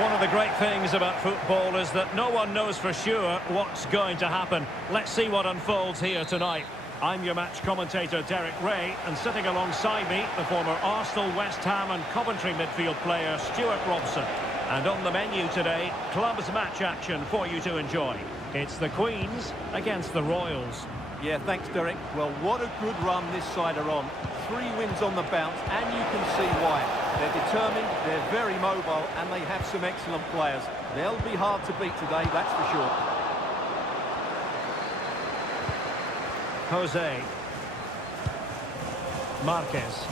One of the great things about football is that no one knows for sure what's going to happen. Let's see what unfolds here tonight. I'm your match commentator, Derek Ray, and sitting alongside me, the former Arsenal, West Ham and Coventry midfield player, Stuart Robson. And on the menu today, clubs match action for you to enjoy. It's the Queens against the Royals. Yeah, thanks, Derek. Well, what a good run this side are on. 3 wins on the bounce, and you can see why. They're determined, they're very mobile, and they have some excellent players. They'll be hard to beat today, that's for sure. Jose. Marquez.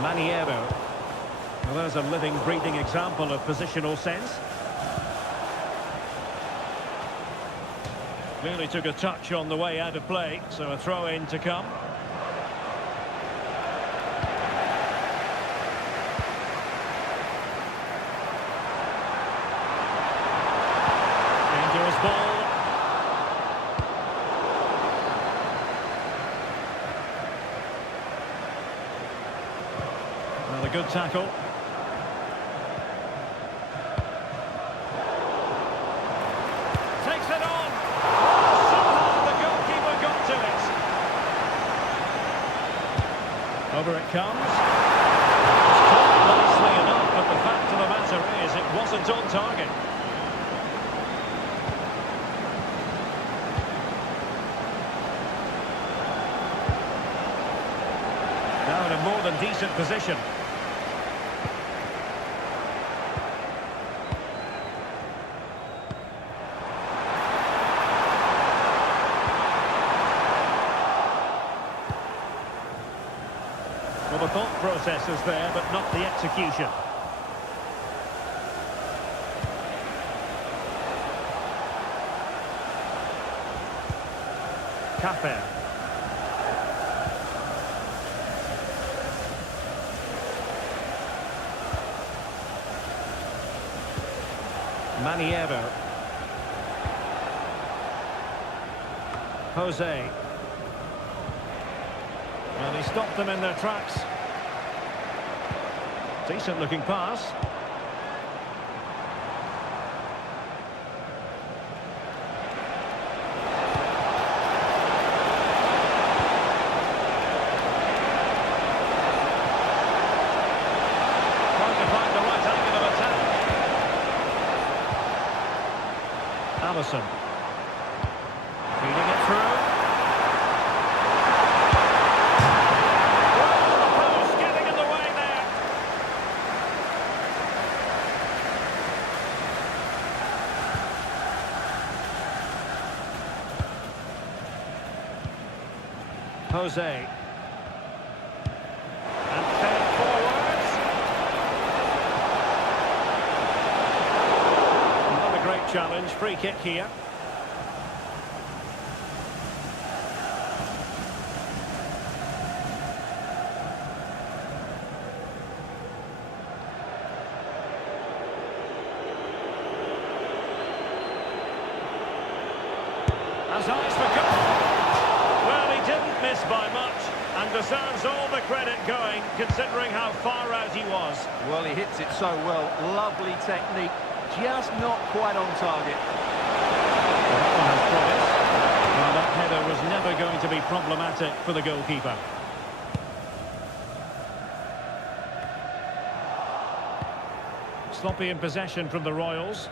Maniero. Well, there's a living, breathing example of positional sense. Clearly took a touch on the way out of play, so a throw-in to come. Dangerous ball. Another good tackle. Takes it on. Somehow the goalkeeper got to it. Over it comes. It's caught nicely enough, but the fact of the matter is it wasn't on target. Now in a more than decent position. Well, the thought process is there, but not the execution. Cafe. Maniero. Jose. And he stopped them in their tracks. Decent looking pass. Trying to find the right angle of attack. Allison. Feeding it through. Jose. And fed forwards. Another great challenge. Free kick here. Has eyes for goal. Missed by much and deserves all the credit going, considering how far out he was. Well, he hits it so well. Lovely technique, just not quite on target. Well, that one has promise. Well, that header was never going to be problematic for the goalkeeper. Sloppy in possession from the Royals.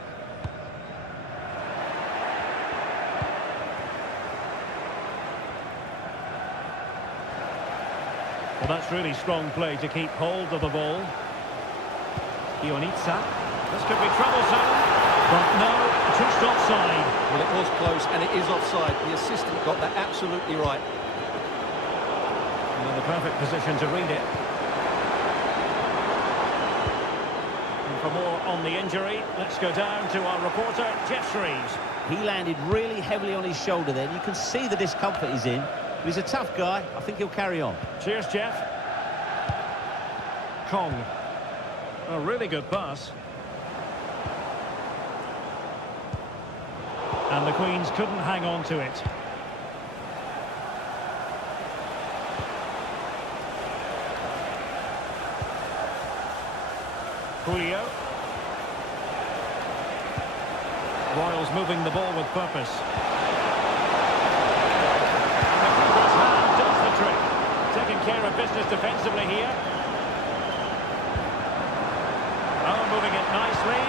Well, that's really strong play to keep hold of the ball. Ionitsa. This could be troublesome. But no, just offside. Well, it was close, and it is offside. The assistant got that absolutely right. And in the perfect position to read it. And for more on the injury, let's go down to our reporter, Jeff Shreves. He landed really heavily on his shoulder then. You can see the discomfort he's in. He's a tough guy. I think he'll carry on. Cheers, Jeff. Kong. A really good pass. And the Queens couldn't hang on to it. Julio. Royals moving the ball with purpose. And the keeper's hand does the trick. Taking care of business defensively here. Oh, moving it nicely.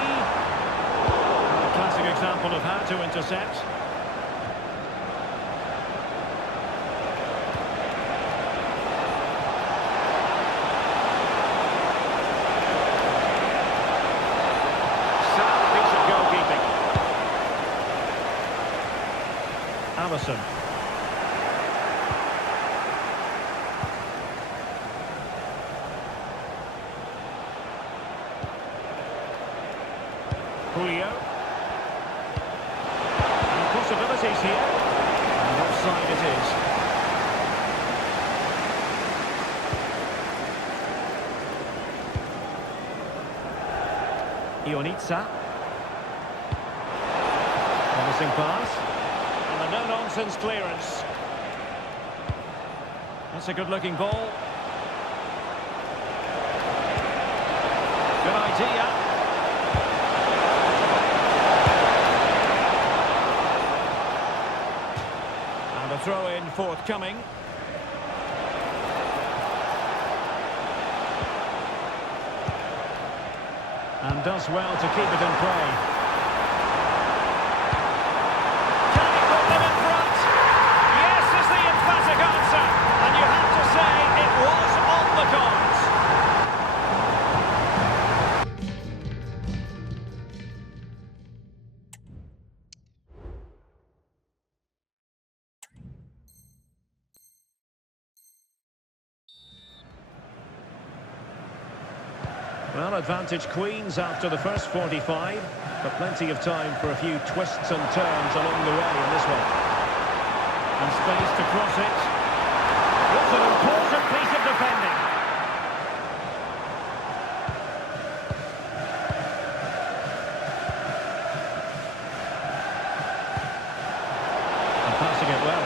A classic example of how to intercept. Sound piece of goalkeeping. Allison. Julio. And possibilities here. And offside it is. Ionitsa. Promising pass. And a no-nonsense clearance. That's a good-looking ball. Good idea. And a throw-in forthcoming. And does well to keep it in play. Can he put them in front? Yes is the emphatic answer. And you have to say it was on the cards. Well, advantage Queens after the first 45, but plenty of time for a few twists and turns along the way in this one. And space to cross it. What's an important piece of defending. And passing it well.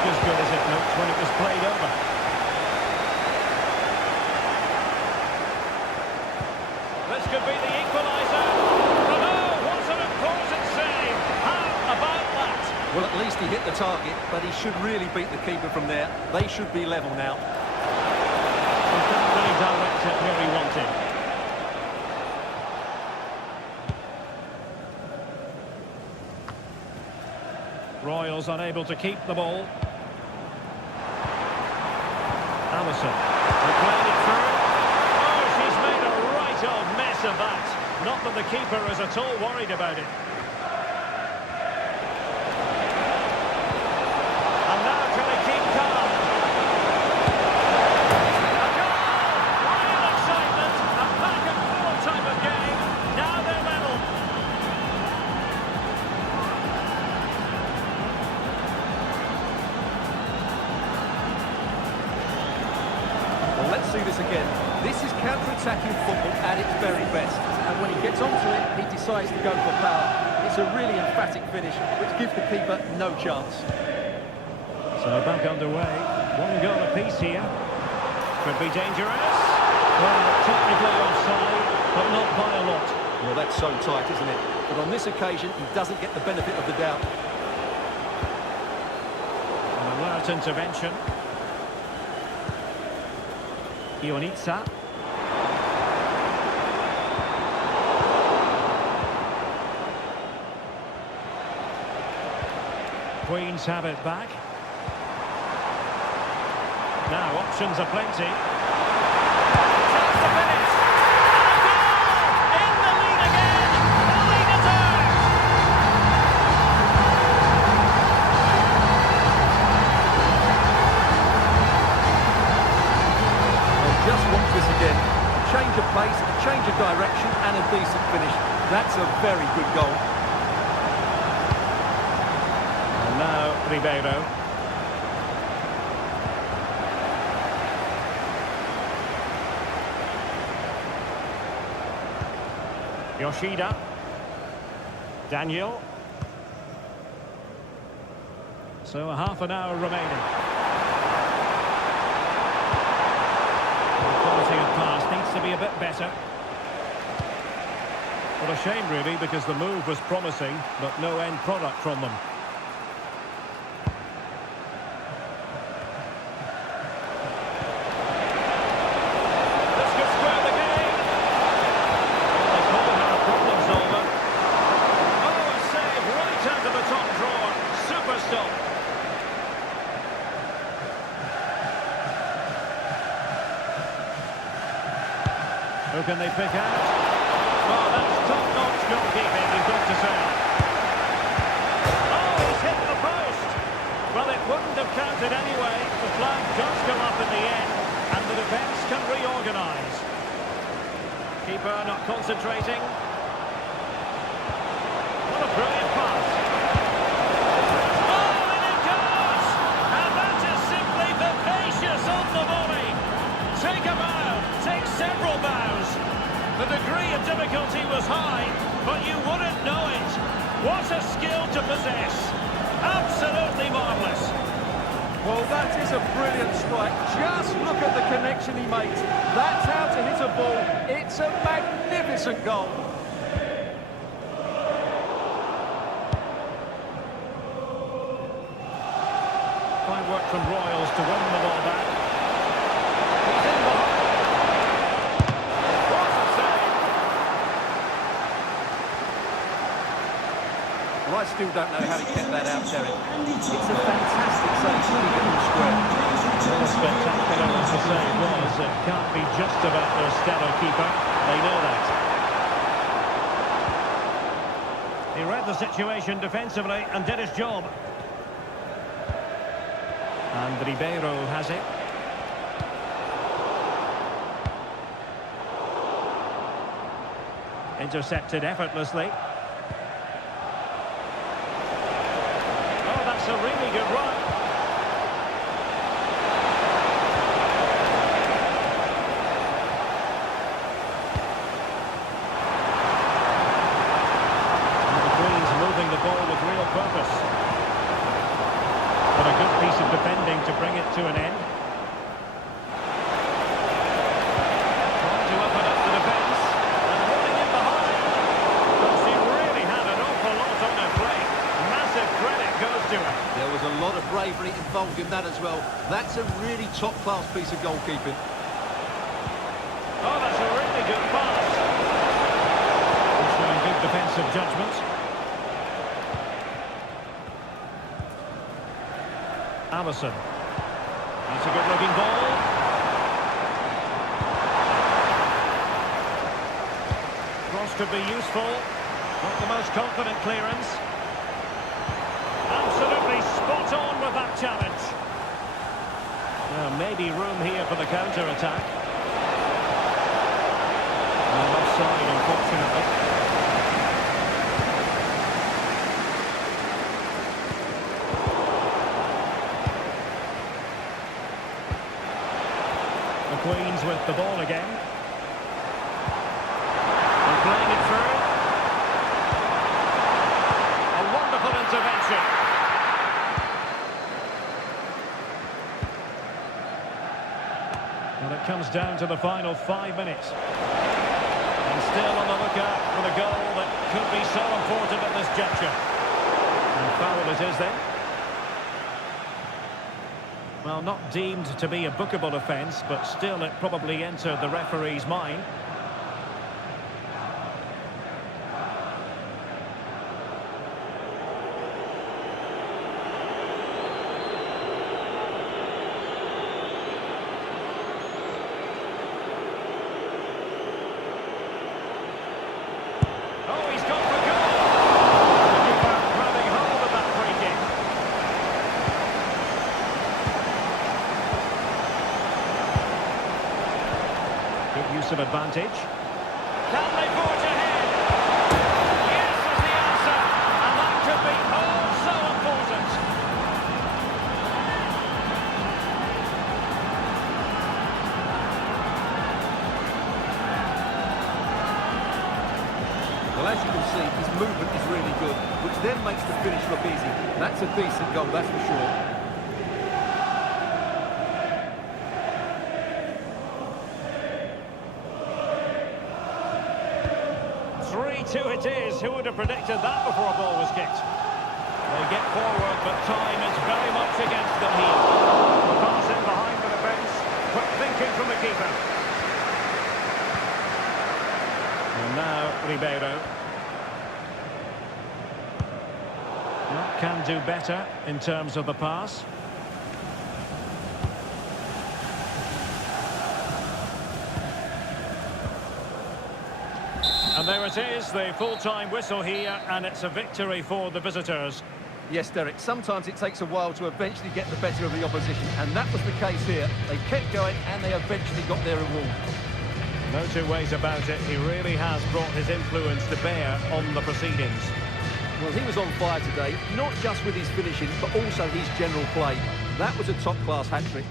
As good as it looked when it was played over. This could be the equaliser. But oh, what an important save. How about that? Well, at least he hit the target, but he should really beat the keeper from there. They should be level now. He couldn't really direct it where he wanted. Royals unable to keep the ball. Allison. They played it through. Oh, she's made a right old mess of that. Not that the keeper is at all worried about it. And now can he keep calm? A goal! Real excitement. A back and forth type of game. Now they're level. Let's see this again. This is counter-attacking football at its very best. And when he gets onto it, he decides to go for power. It's a really emphatic finish, which gives the keeper no chance. So back underway. One goal apiece here. Could be dangerous. Well, technically offside, but not by a lot. Well, that's so tight, isn't it? But on this occasion, he doesn't get the benefit of the doubt. An alert intervention. Ionitsa. Queens have it back. Now options are plenty. Chance to finish. And a goal! In the lead again. Fully deserved. Just watch this again. A change of pace, a change of direction, and a decent finish. That's a very good goal. And now Ribeiro. Yoshida. Daniel. So a half an hour remaining. The quality of pass needs to be a bit better. What a shame, really, because the move was promising, but no end product from them. This could square the game. They call him a problem solver. Oh, a save right out of the top drawer. Super stop. Who can they pick out? Oh, that's top-notch goalkeeping, you've got to say. Oh, he's hit the post. Well, it wouldn't have counted anyway. The flag does go up in the end, and the defence can reorganise. Keeper not concentrating. What a brilliant pass. Oh, and it goes! And that is simply vivacious on the volley. Take a bow, take several bows. The degree of difficulty was high, but you wouldn't know it. What a skill to possess. Absolutely marvellous. Well, that is a brilliant strike. Just look at the connection he makes. That's how to hit a ball. It's a magnificent goal. Fine work from Royals to win the ball back. He's in behind. What a save. Well, I still don't know how he kept that out, Derek. It's a fantastic save to keep it in square. Well, spectacular as the save was. It can't be just about their stellar keeper. They know that. He read the situation defensively and did his job. And Ribeiro has it. Intercepted effortlessly. Oh, that's a really good run. And the Queens moving the ball with real purpose. But a good piece of defending to bring it to an end. Trying to open up the defence. And holding in behind. But she really had an awful lot on her plate. Massive credit goes to her. There was a lot of bravery involved in that as well. That's a really top-class piece of goalkeeping. Oh, that's a really good pass. Showing good defensive judgment. Allison. That's a good-looking ball. Cross could be useful. Not the most confident clearance. Absolutely spot on with that challenge. Well, maybe room here for the counter-attack. Offside, unfortunately. The Queens with the ball again. They're playing it through. A wonderful intervention. Well, it comes down to the final 5 minutes. And still on the lookout for the goal that could be so important at this juncture. And foul it is then. Well, not deemed to be a bookable offence, but still it probably entered the referee's mind. Oh, he's gone for goal! The keeper grabbing hold of that free kick. Good use of advantage. Can they forge ahead? Yes is the answer, and that could be oh so important. Well, as you can see, his movement is really good, which then makes the finish look easy. That's a decent goal, that's for sure. 3-2 it is. Who would have predicted that before a ball was kicked? They get forward, but time is very much against them here. The pass in behind the defence. Quick thinking from the keeper. And now Ribeiro. Well, can do better in terms of the pass. And there it is, the full-time whistle here, and it's a victory for the visitors. Yes, Derek, sometimes it takes a while to eventually get the better of the opposition, and that was the case here. They kept going, and they eventually got their reward. No two ways about it, he really has brought his influence to bear on the proceedings. Well, he was on fire today, not just with his finishing, but also his general play. That was a top-class hat-trick.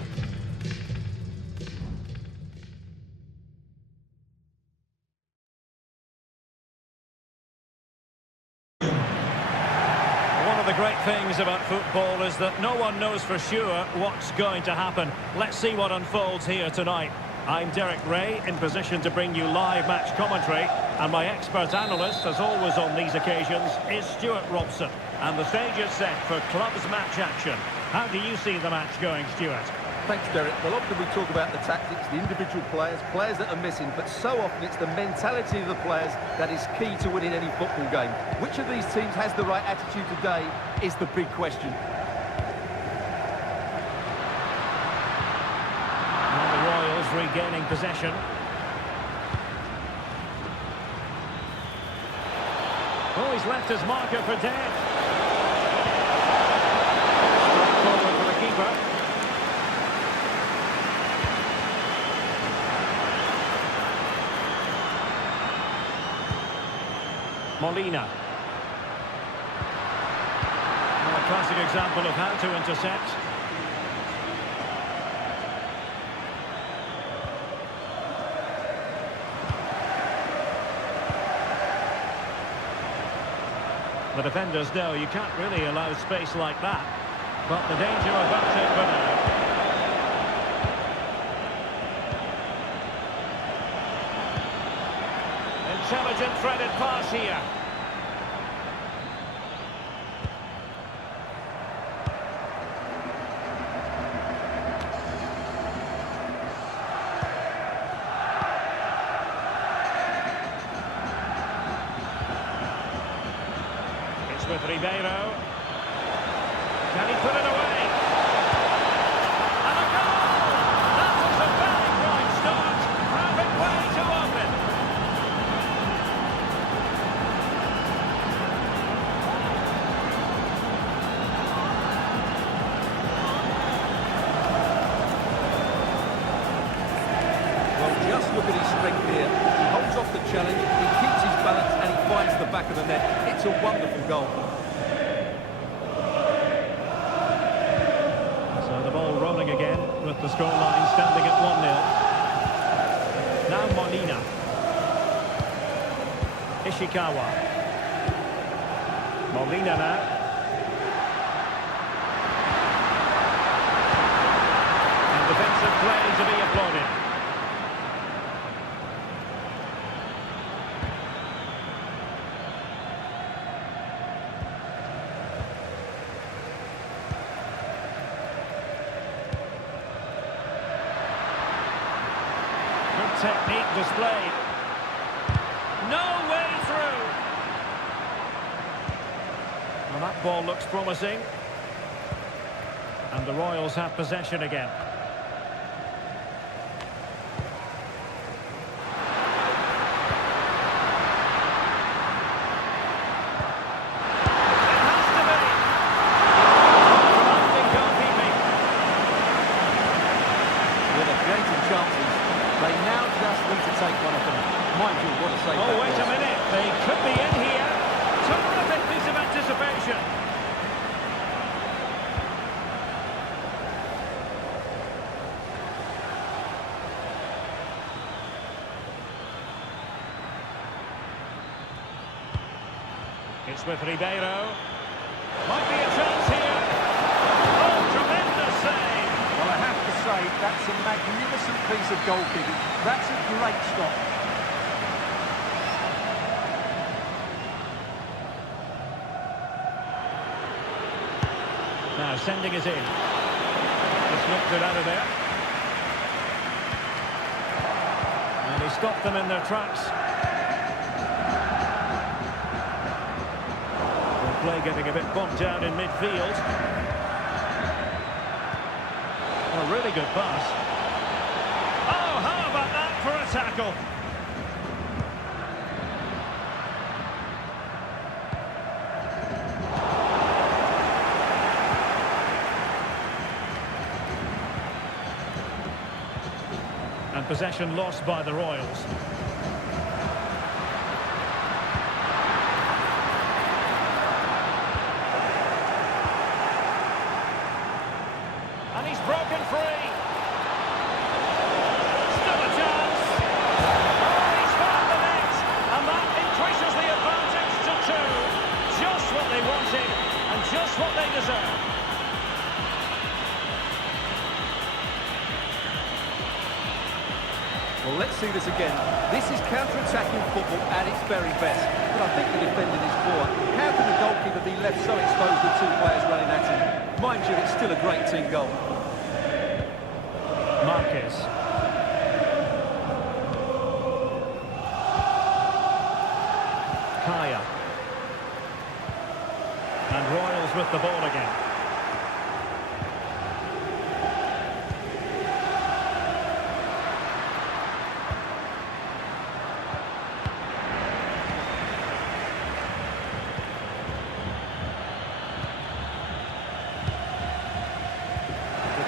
The great things about football is that no one knows for sure what's going to happen. Let's see what unfolds here tonight. I'm Derek Ray, in position to bring you live match commentary, and my expert analyst, as always on these occasions, is Stuart Robson. And the stage is set for clubs match action. How do you see the match going, Stuart? Thanks, Derek. Well, often we talk about the tactics, the individual players, players that are missing, but so often it's the mentality of the players that is key to winning any football game. Which of these teams has the right attitude today is the big question. And the Royals regaining possession. Oh, he's left his marker for dead. Straight forward for the keeper. Molina. Well, a classic example of how to intercept. The defenders know you can't really allow space like that. But the danger about it for now. Intelligent threaded pass here. It's with Ribeiro. Can he put it away? And a goal! That was a very bright start. Perfect way to open. Just look at his strength here. He holds off the challenge, he keeps his balance, and he finds the back of the net. It's a wonderful goal. So the ball rolling again, with the scoreline standing at 1-0. Now Molina. Ishikawa. Molina now. And defensive play to be applauded. Technique displayed. No way through. Well, that ball looks promising. And the Royals have possession again. It has to be. Commanding goalkeeping. Well, they're creating chances. They now just need to take one of them. Mind you, what a save that Oh, wait was. a minute. They could be in here. Terrific piece of anticipation. It's with Ribeiro. Might be a chance here. Oh, tremendous save. Well, I have to say, that's a magnificent piece of goalkeeping. That's a great stop. Now sending it in. Just knocked it out of there. And he stopped them in their tracks. The play getting a bit bogged down in midfield. A really good pass. Oh, how about that for a tackle? And possession lost by the Royals. And he's broken free. Still a chance. Oh, he's found the net. And that increases the advantage to 2. Just what they wanted and just what they deserve. Well, let's see this again. This is counter-attacking football at its very best. But I think the defending is poor. How can the goalkeeper be left so exposed with 2 players running at him? Mind you, it's still a great team goal. Marquez. Kaya. And Royals with the ball again.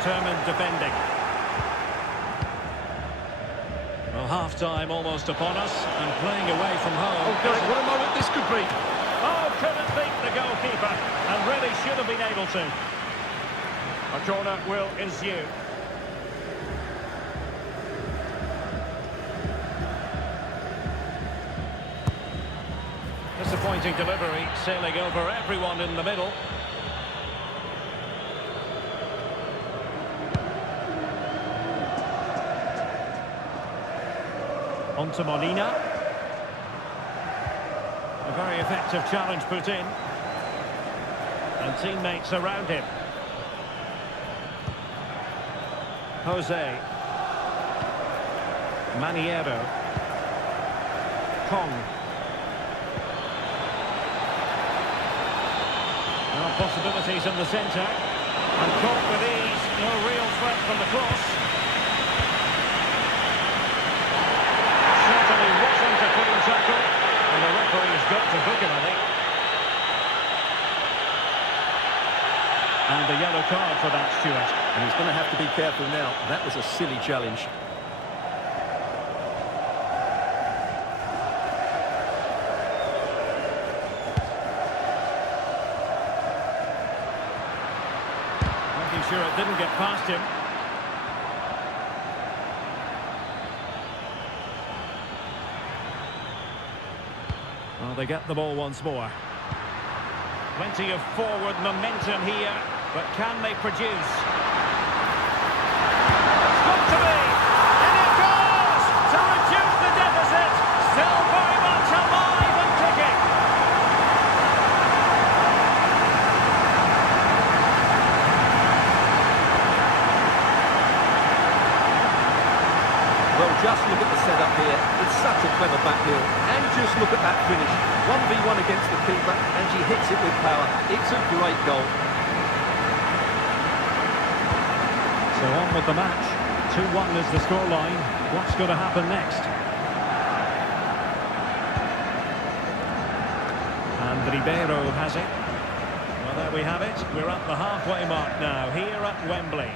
Determined defending. Well, half-time almost upon us, and playing away from home. Oh, Derek, what a moment this could be. Oh, couldn't beat the goalkeeper, and really should have been able to. A corner will ensue. Disappointing delivery, sailing over everyone in the middle. On to Molina. A very effective challenge put in. And teammates around him. Jose. Maniero. Kong. Now possibilities in the centre. And caught with ease. No real threat from the cross. Certainly wasn't a clean tackle. And the referee's got to book him, I think. And a yellow card for that, Stuart. And he's going to have to be careful now. That was a silly challenge. Making sure it didn't get past him. Well, they get the ball once more. Plenty of forward momentum here, but can they produce? It's got to be! And it goes! To reduce the deficit! Still very much alive and kicking! Well, just look at the setup here. It's such a clever back heel. And just look at that finish. 1v1 against the keeper, and she hits it with power. It's a great goal. So on with the match. 2-1 is the scoreline. What's going to happen next? And Ribeiro has it. Well, there we have it. We're at the halfway mark now, here at Wembley.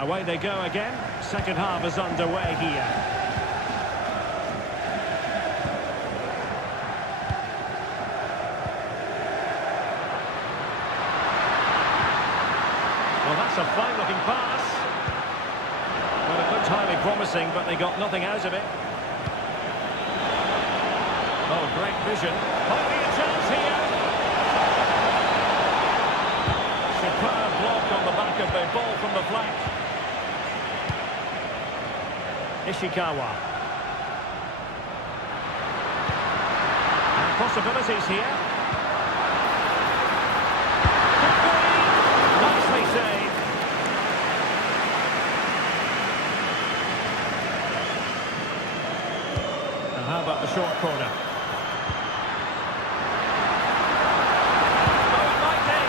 Away they go again. Second half is underway here. That's a fine-looking pass. Well, it looked highly promising, but they got nothing out of it. Oh, great vision. Might be a chance here. Superb block on the back of the ball from the flank. Ishikawa. And possibilities here. Could be. Nicely saved. And how about the short corner? Oh, it might be.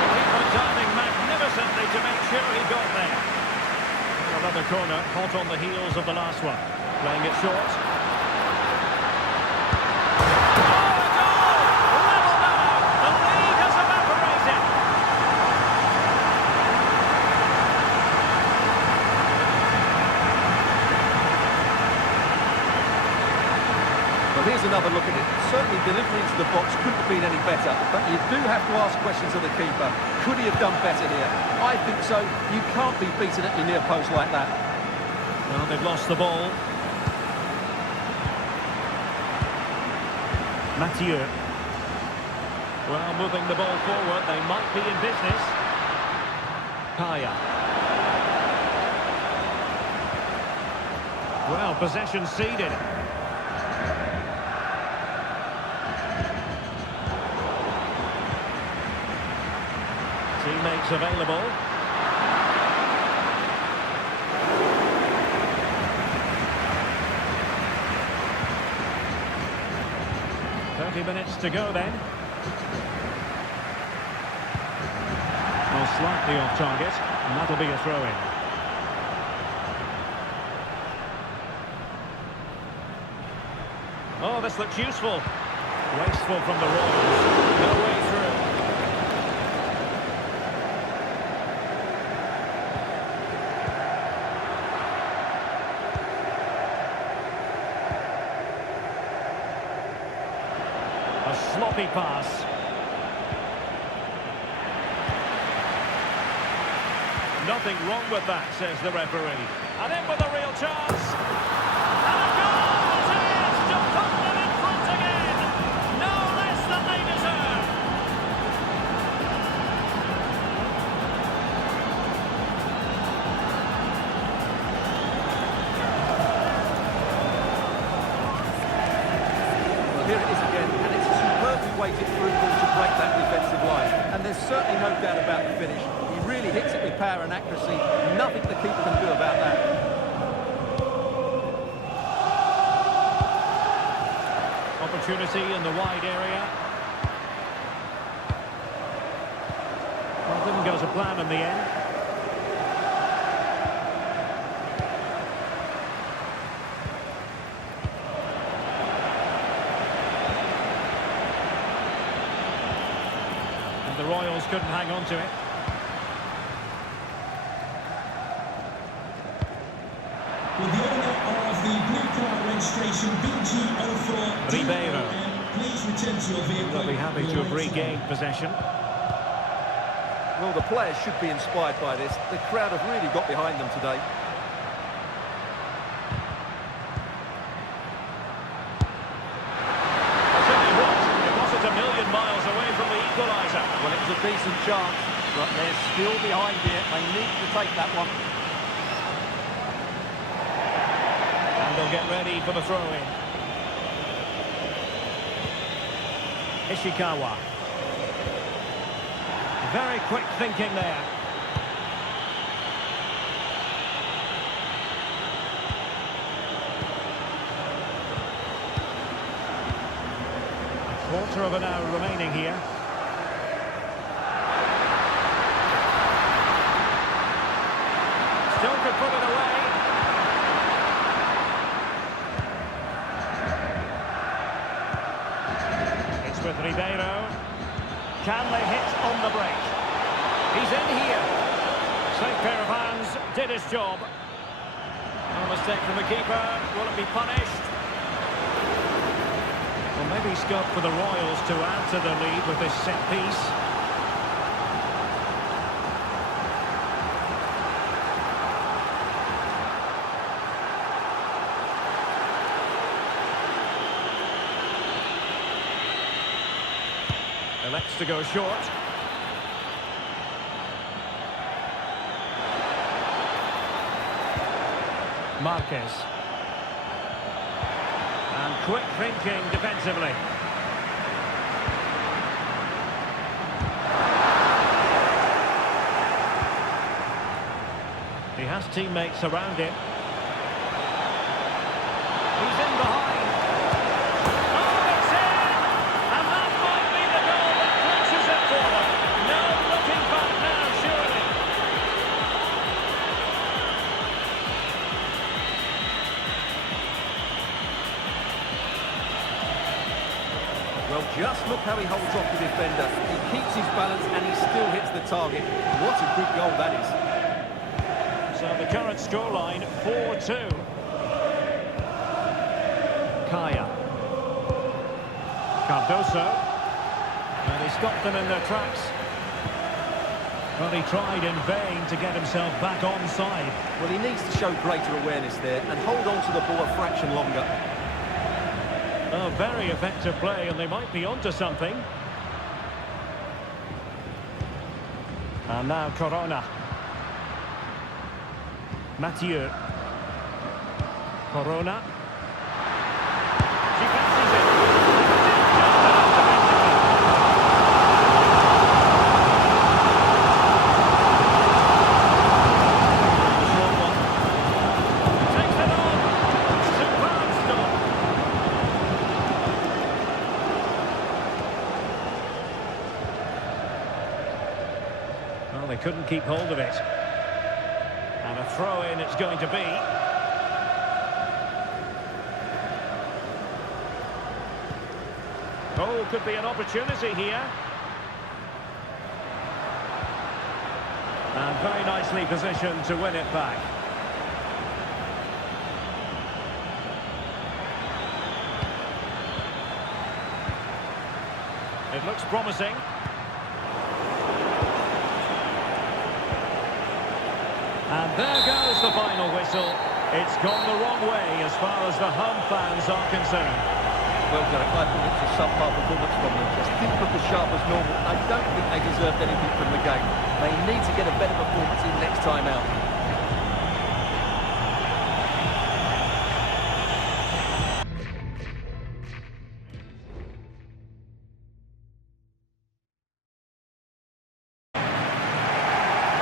The keeper diving magnificently to make sure he got there. Another corner, hot on the heels of the last one. Playing it short. Oh, a goal! Level now! The lead has evaporated! Well, here's another look at it. Certainly delivery into the box couldn't have been any better, but you do have to ask questions of the keeper. Could he have done better here? I think so. You can't be beaten at your near post like that. Well, they've lost the ball. Mathieu. Well, moving the ball forward, they might be in business. Kaya. Well, possession ceded. Teammates available. Minutes to go then. Well, slightly off target, and that'll be a throw-in. Oh, this looks useful. Wasteful from the Royals. No way through. A sloppy pass. Nothing wrong with that, says the referee. And in with a real chance. And a goal! It is! To put them in front again! No less than they deserve! Well, here it is again, and it's a superbly weighted through ball to break that defensive line. And there's certainly no doubt about the finish. He really hits it with power and accuracy. Nothing the keeper can do about that. Opportunity in the wide area. Well, didn't go to plan in the end. And the Royals couldn't hang on to it. With the owner of the blue card registration BG04 Ribeiro. please return to your vehicle. They'll be happy to have regained possession. Well, the players should be inspired by this. The crowd have really got behind them today. I'll tell you what, it wasn't a million miles away from the equaliser. Well, it was a decent chance, but they're still behind here. They need to take that one. And they'll get ready for the throw-in. Ishikawa. Very quick thinking there. A quarter of an hour remaining here. Still could put it away. It's with Ribeiro. Can they hit on the break? He's in here. Safe pair of hands, did his job. No mistake from the keeper. Will it be punished? Well, maybe scope for the Royals to add to the lead with this set piece. Elects to go short. Marquez. And quick thinking defensively. He has teammates around him. He's in behind. Oh, it's in! And that might be the goal that clinches it for them. No looking back now, surely. Well, just look how he holds off the defender. He keeps his balance and he still hits the target. What a good goal that is. So the current scoreline, 4-2. Kaya. Cardoso. And he stopped them in their tracks. But he tried in vain to get himself back onside. Well, he needs to show greater awareness there and hold on to the ball a fraction longer. A very effective play, and they might be onto something. And now Corona. Mathieu. Corona. She passes it. Short one. Takes it on. Superb stop. Well, they couldn't keep hold of it. And a throw-in it's going to be. Oh, could be an opportunity here. And very nicely positioned to win it back. It looks promising. And there goes the final whistle. It's gone the wrong way as far as the home fans are concerned. Well, Derek, I think it's a subpar performance from them. Just didn't look as sharp as normal. I don't think they deserved anything from the game. They need to get a better performance in next time out.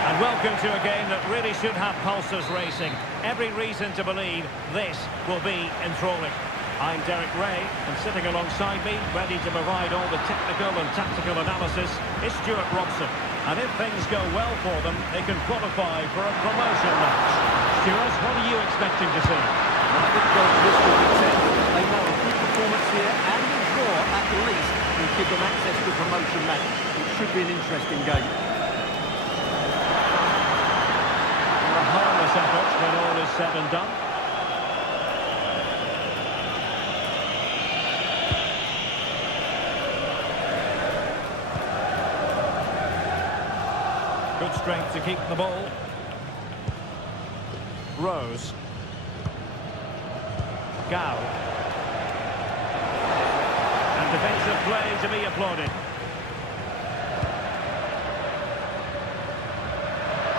And welcome to a game that really should have pulses racing. Every reason to believe this will be enthralling. I'm Derek Ray, and sitting alongside me, ready to provide all the technical and tactical analysis, is Stuart Robson. And if things go well for them, they can qualify for a promotion match. Stuart, what are you expecting to see? I think this will be 10. They know a good performance here, and a draw at least will give them access to a promotion match. It should be an interesting game. A harmless effort when all is said and done. Good strength to keep the ball. Rose. Gao. And defensive play to be applauded.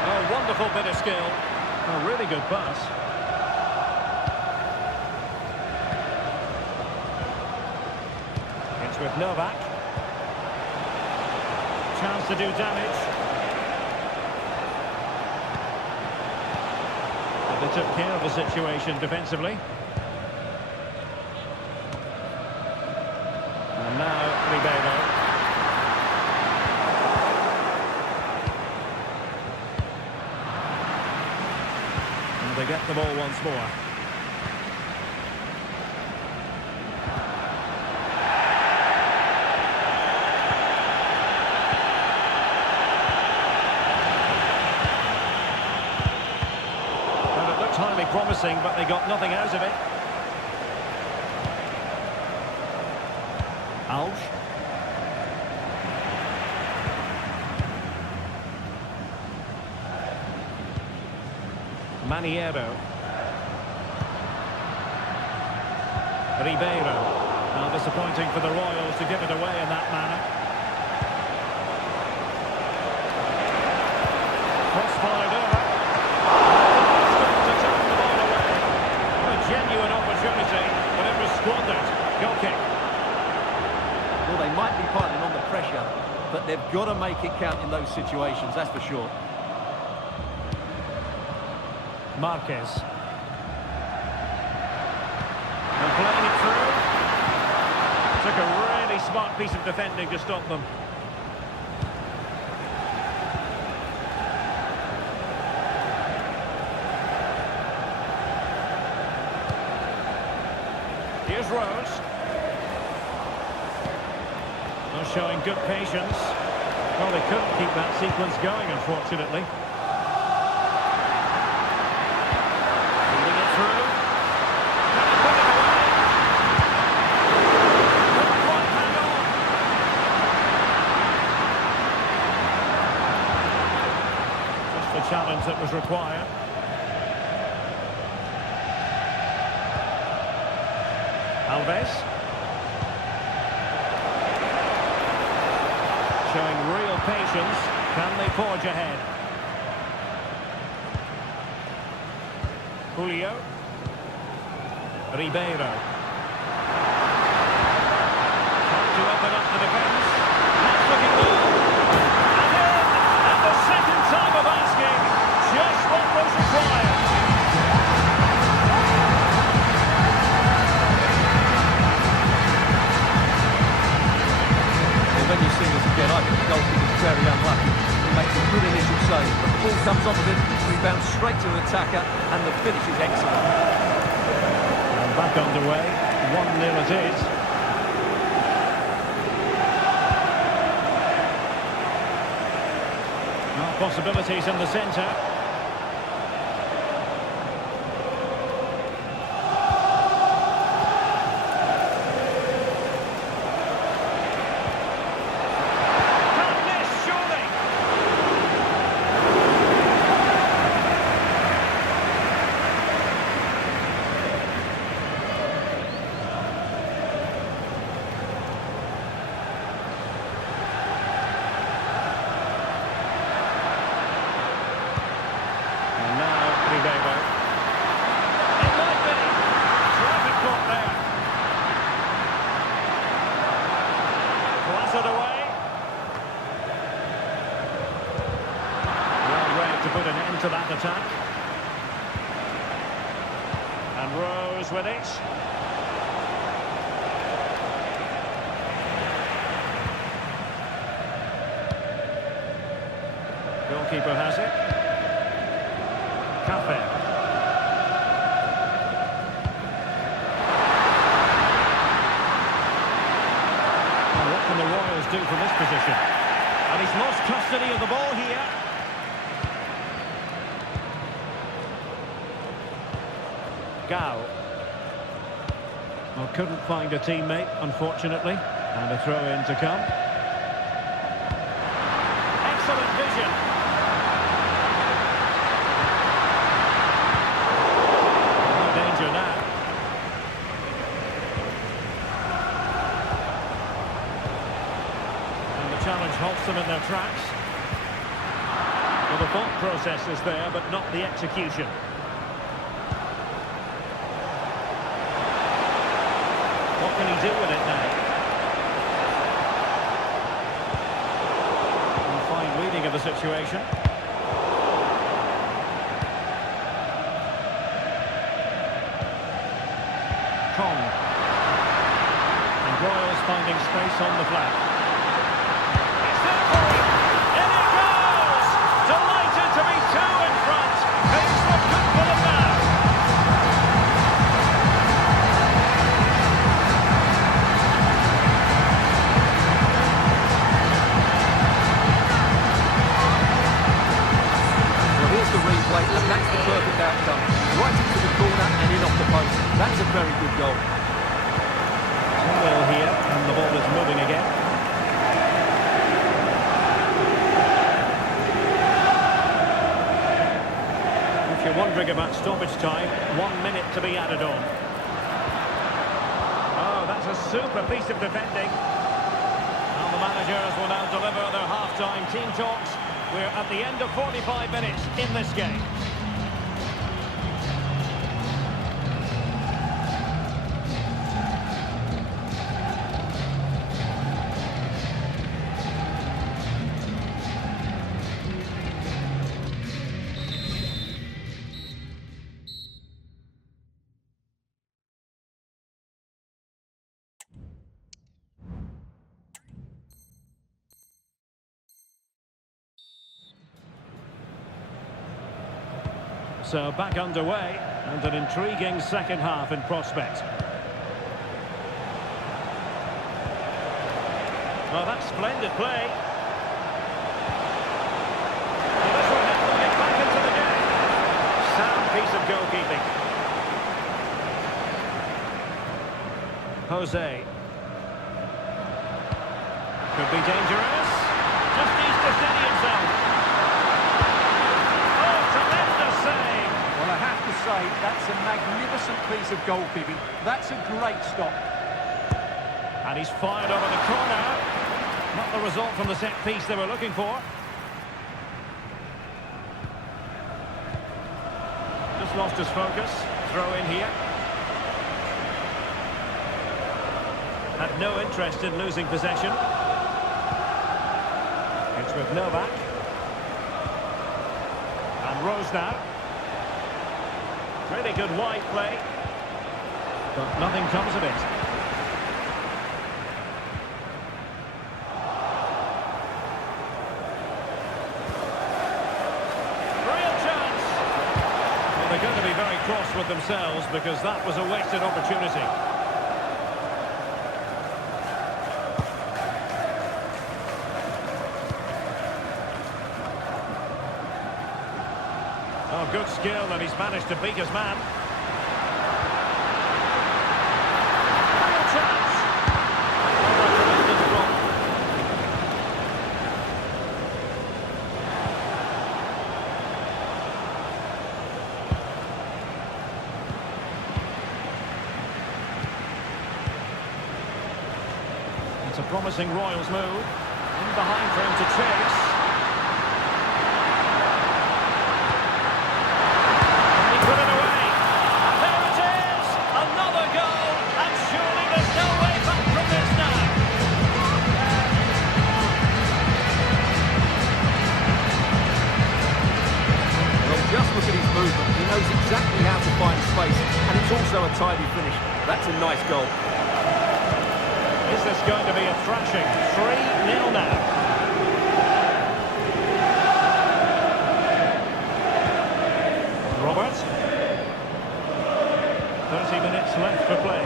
Oh, wonderful bit of skill. A really good pass. It's with Novak. Chance to do damage. They took care of the situation defensively. And now Ribeiro. And they get the ball once more. Highly promising, but they got nothing out of it. Alves. Maniero. Ribeiro. Now disappointing for the Royals to give it away in that manner. might be piling on the pressure, but they've got to make it count in those situations, that's for sure. Marquez. And playing it through. Took a really smart piece of defending to stop them. Here's Rose. Not showing good patience. Well, they couldn't keep that sequence going, unfortunately. Feeding it through. Can he put it away? Couldn't quite hang on. Just the challenge that was required. Alves. Showing real patience. Can they forge ahead? Julio. Ribeiro. Trying to open up the defence. That's looking good. And in! And the second time of asking. Just what was required. When you see this again, I think the goalkeeper is very unlucky. He makes a good initial save. The ball comes off of him, rebounds straight to the attacker, and the finish is excellent. And back underway, 1-0 it is. Now possibilities in the centre. Away. Well read to put an end to that attack. And Rose with it. Goalkeeper has it. Cafe. What can the Royals do from this position? And he's lost custody of the ball here. Gao. Well, couldn't find a teammate, unfortunately. And a throw-in to come. Excellent vision. No danger now. Challenge halts them in their tracks. Well, the thought process is there, but not the execution. What can he do with it now? And fine reading of the situation. Kong. And Royals finding space on the flat. To be two in front. Things look good for them now. Well, here's the replay, and that's the perfect outcome. Right into the corner and in off the post. That's a very good goal. 2-0 here, and the ball is moving again. You're wondering about stoppage time, 1 minute to be added on. Oh, that's a super piece of defending. Now the managers will now deliver their half-time team talks. We're at the end of 45 minutes in this game. So back underway, and an intriguing second half in prospect. Well, that's splendid play. And this will help them get back into the game. Sound piece of goalkeeping. Jose. Could be dangerous. Just needs to steady himself. Oh, tremendous save. Well, I have to say, that's a magnificent piece of goalkeeping. That's a great stop. And he's fired over the corner. Not the result from the set piece they were looking for. Just lost his focus. Throw in here. Had no interest in losing possession. It's with Novak. And Rose now. Really good wide play. But nothing comes of it. Real chance. Well, they're going to be very cross with themselves because that was a wasted opportunity. Oh, good skill, and he's managed to beat his man. Real chance. Oh, a tremendous block. It's a promising Royals move. In behind for him to chase. Just look at his movement. He knows exactly how to find space, and it's also a tidy finish. That's a nice goal. Is this going to be a thrashing? 3-0 now. Robert. 30 minutes left for play.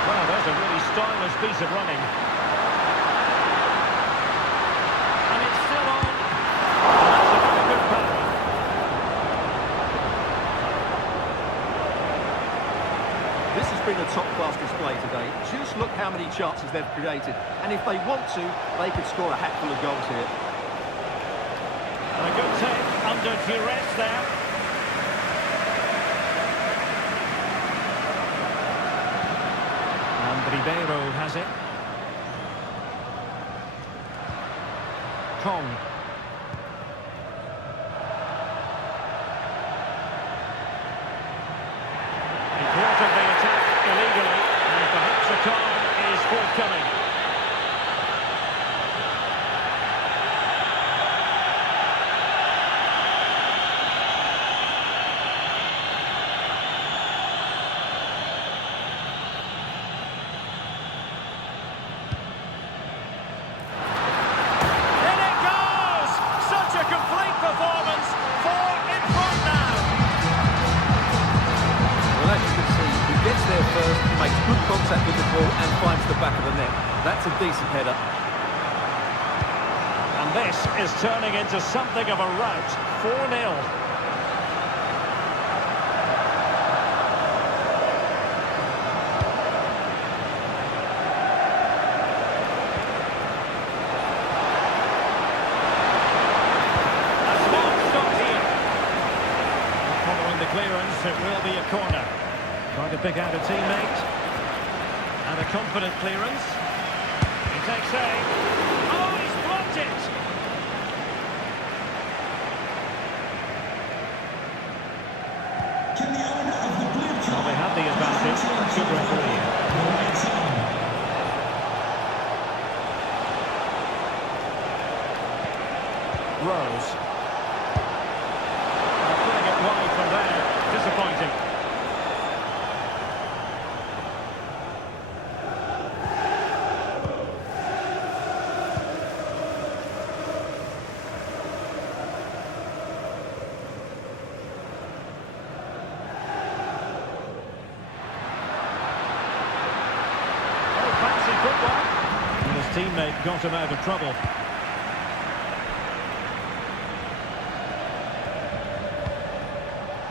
Well, there's a really stylish piece of running. This has been a top-class display today. Just look how many chances they've created. And if they want to, they could score a hatful of goals here. And a good take under duress there. And Ribeiro has it. Kong. Thwarted the attack illegally, and perhaps a card is forthcoming. In it goes! Such a complete performance. 4 in front now. Well, as you can see, he gets there first, makes good contact with the ball and finds the back of the net. That's a decent header. And this is turning into something of a rout. 4-0. A small stop here. Following the clearance, it will be a corner. Trying to pick out a teammate. And a confident clearance. He takes aim. Oh, he's blocked it! Can the owner of the blue card... Well, they have the advantage. Good referee. Rose. Putting it wide from there. Disappointing. teammate got him out of trouble.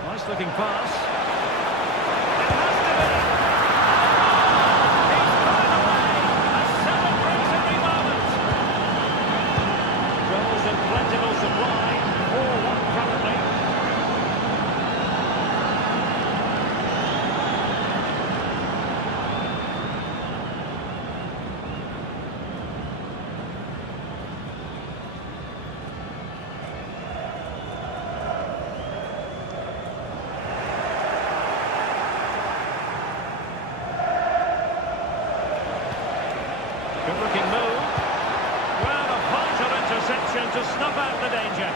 Nice looking pass. It has to be. He's put it away. A celebratory moment. Goals in plentiful supply. 4-1 currently. Good looking move. Well, a vital interception to snuff out the danger.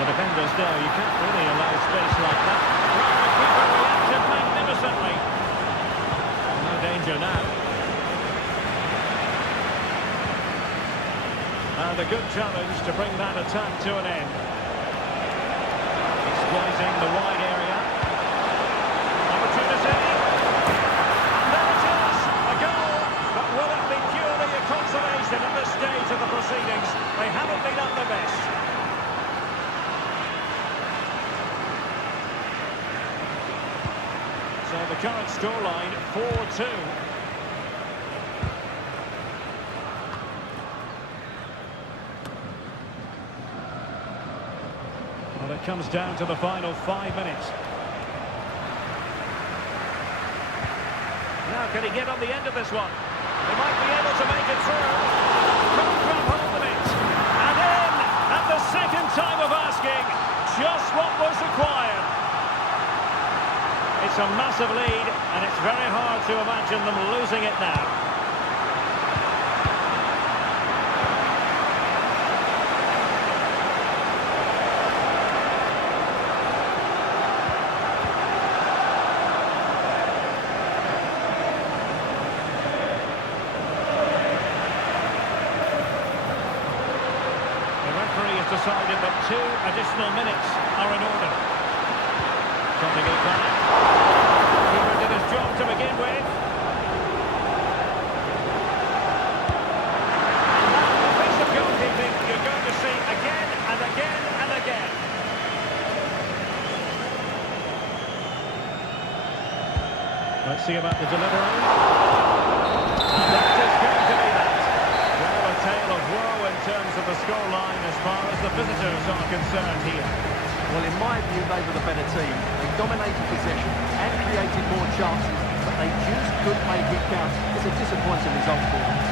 The defenders know you can't really allow space like that. Well, the keeper reacted magnificently. No danger now. And a good challenge to bring that attack to an end. Exploiting the wide area. Opportunity. And there it is, a goal. But will it be purely a consolation at this stage of the proceedings? They haven't been at their best. So the current scoreline, 4-2. Well, it comes down to the final 5 minutes. Now, can he get on the end of this one? He might be able to make it through. Can't grab hold of it. And in, at the second time of asking, just what was required. It's a massive lead, and it's very hard to imagine them losing it now. The referee has decided that 2 additional minutes are in order. Something it back. Keeper did his job to begin with. And that piece of goalkeeping you're going to see again and again and again. Let's see about the delivery. And that is going to be that. Well, a tale of woe in terms of the scoreline as far as the visitors are concerned here. Well, in my view, they were the better team. They dominated possession and created more chances, but they just couldn't make it count. It's a disappointing result for them.